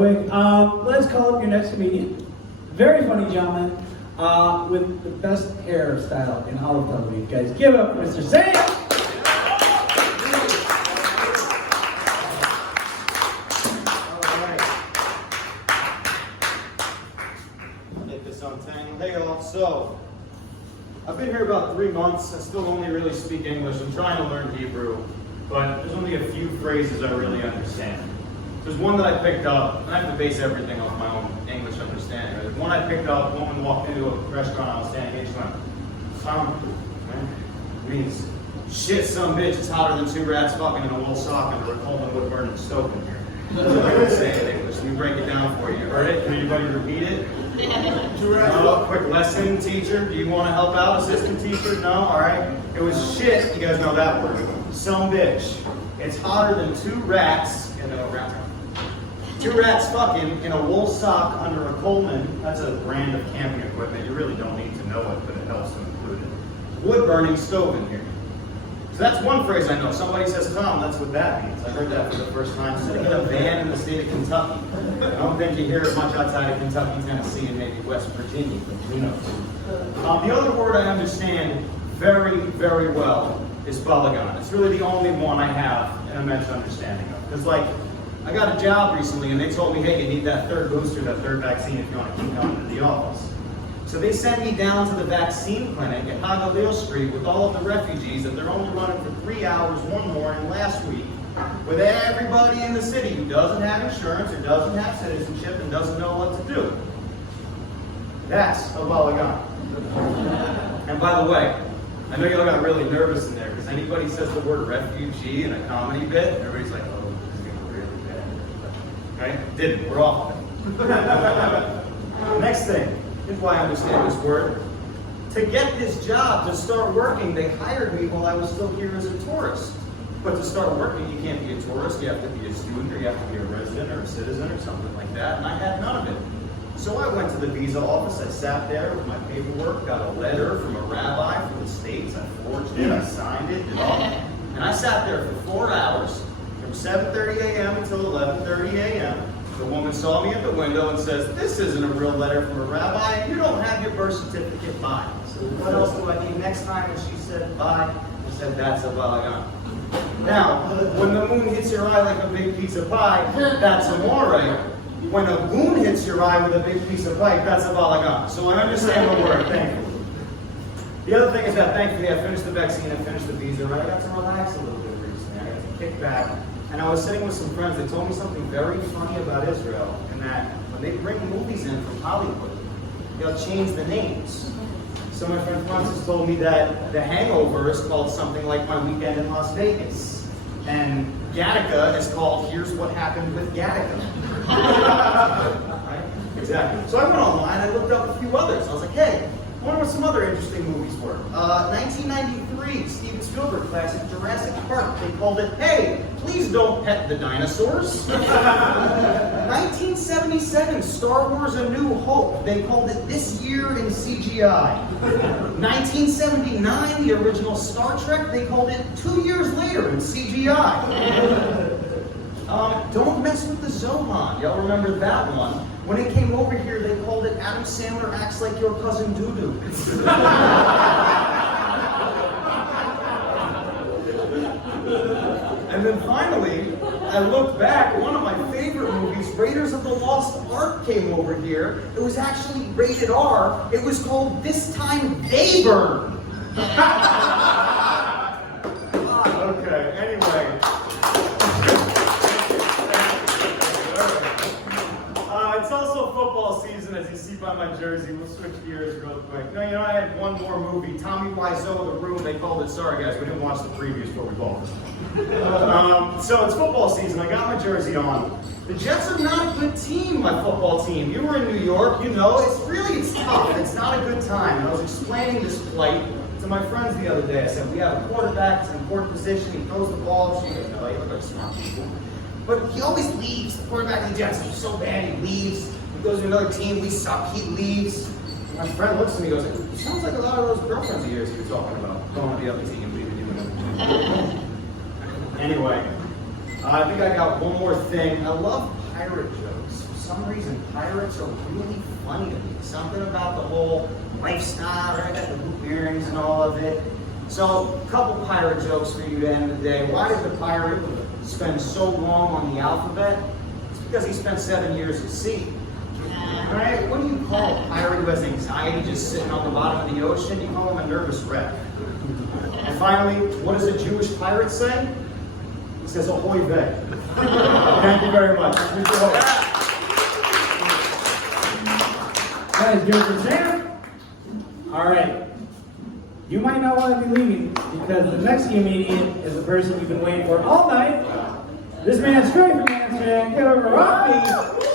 Let's call up your next comedian. Very funny gentleman with the best hairstyle in all of Tel Aviv. Guys, give up Mr. Ceisler. Hey y'all, so I've been here about 3 months. I still only really speak English. I'm trying to learn Hebrew, but there's only a few phrases I really understand. There's one that I picked up, and I have to base everything off my own English understanding. There's one I picked up, a woman walked into a restaurant I was standing in, she went, it means, shit, some bitch, it's hotter than 2 rats fucking in a wool sock under a cold and wood-burning stove in here. That's what I would say in English. Let me break it down for you. You heard it? Can anybody repeat it? No, quick lesson, teacher. Do you want to help out, assistant teacher? No? Alright. It was shit, you guys know that word. Some bitch. It's hotter than 2 rats in a rat. 2 rats fucking in a wool sock under a Coleman. That's a brand of camping equipment. You really don't need to know it, but it helps to include it. Wood burning stove in here. So that's one phrase I know. Somebody says, Tom, that's what that means. I heard that for the first time sitting in a van in the state of Kentucky. I don't think you hear it much outside of Kentucky, Tennessee, and maybe West Virginia, but who knows. The other word I understand very, very well is balagan. It's really the only one I have an immense understanding of. Because, like, I got a job recently, and they told me, hey, you need that 3rd booster, that 3rd vaccine if you want to keep coming to the office. So they sent me down to the vaccine clinic at Hagalil Street with all of the refugees that they're only running for 3 hours one morning last week with everybody in the city who doesn't have insurance or doesn't have citizenship and doesn't know what to do. That's a balagan. And by the way, I know y'all got really nervous in there because anybody says the word refugee in a comedy bit, everybody's like, oh, this is going to be really bad. Okay? Didn't. We're off it. Next thing. Here's why I understand this word. To get this job, to start working, they hired me while I was still here as a tourist. But to start working, you can't be a tourist, you have to be a student, or you have to be a resident or a citizen or something like that, and I had none of it. So I went to the visa office, I sat there with my paperwork, got a letter from a rabbi from the States, I forged it, I signed it, did all. And I sat there for 4 hours, from 7:30 a.m. until 11:30 a.m. The woman saw me at the window and says, this isn't a real letter from a rabbi, and you don't have your birth certificate. Bye. So what else do I need next time? And she said, bye. I said, that's a balagan. Now, when the moon hits your eye like a big piece of pie, that's amore. When a moon hits your eye with a big piece of pipe, that's a balagan. So I understand the word, thankfully. The other thing is that thankfully I finished the vaccine, I finished the visa, and I got to relax a little bit recently. I got to kick back. And I was sitting with some friends, they told me something very funny about Israel, in that when they bring movies in from Hollywood, they'll change the names. So my friend Francis told me that The Hangover is called something like My Weekend in Las Vegas. And Gattaca is called Here's What Happened with Gattaca. Right? Exactly. So I went online, I looked up a few others. I was like, hey, I wonder what some other interesting movies were. 1993, Steven Spielberg classic Jurassic Park. They called it, hey, please don't pet the dinosaurs. 1977, Star Wars A New Hope. They called it This Year in CGI. 1979, the original Star Trek. They called it 2 years later in CGI. Don't Mess with the Zohan. Y'all remember that one? When it came over here, they called it Adam Sandler Acts Like Your Cousin Doo-Doo. And then finally, I looked back, one of my favorite movies, Raiders of the Lost Ark, came over here. It was actually rated R. It was called This Time They Burn. Okay, anyway. It's also football season, as you see by my jersey. We'll switch gears real quick. No, you know, I had one more movie, Tommy Wiseau, The Room. They called it, sorry guys, we didn't watch the previews before we bought this. So it's football season. I got my jersey on. The Jets are not a good team, my football team. You were in New York, you know. It's tough. It's not a good time. And I was explaining this plight to my friends the other day. I said, we have a quarterback. It's an important position. He throws the ball. She goes, no, you look like smart people. But he always leaves. The quarterback of the Jets is so bad, he leaves. He goes to another team, we suck, he leaves. My friend looks at me and goes, it sounds like a lot of those girlfriends of yours you were talking about. Going to the other team, leaving you another team. Anyway, I think I got one more thing. I love pirate jokes. some reason pirates are really funny to me. Something about the whole lifestyle, right? I got the hoop earrings and all of it. So, a couple pirate jokes for you to end the day. Why did the pirate spend so long on the alphabet? It's because he spent 7 years at sea. Right? What do you call a pirate who has anxiety just sitting on the bottom of the ocean? You call him a nervous wreck. And finally, what does a Jewish pirate say? He says, ahoy vey. Thank you very much. Guys, good for Sam. All right. You might not want to be leaving because the next comedian is the person you've been waiting for all night. This man's straight from Amsterdam. Give him a Rocky.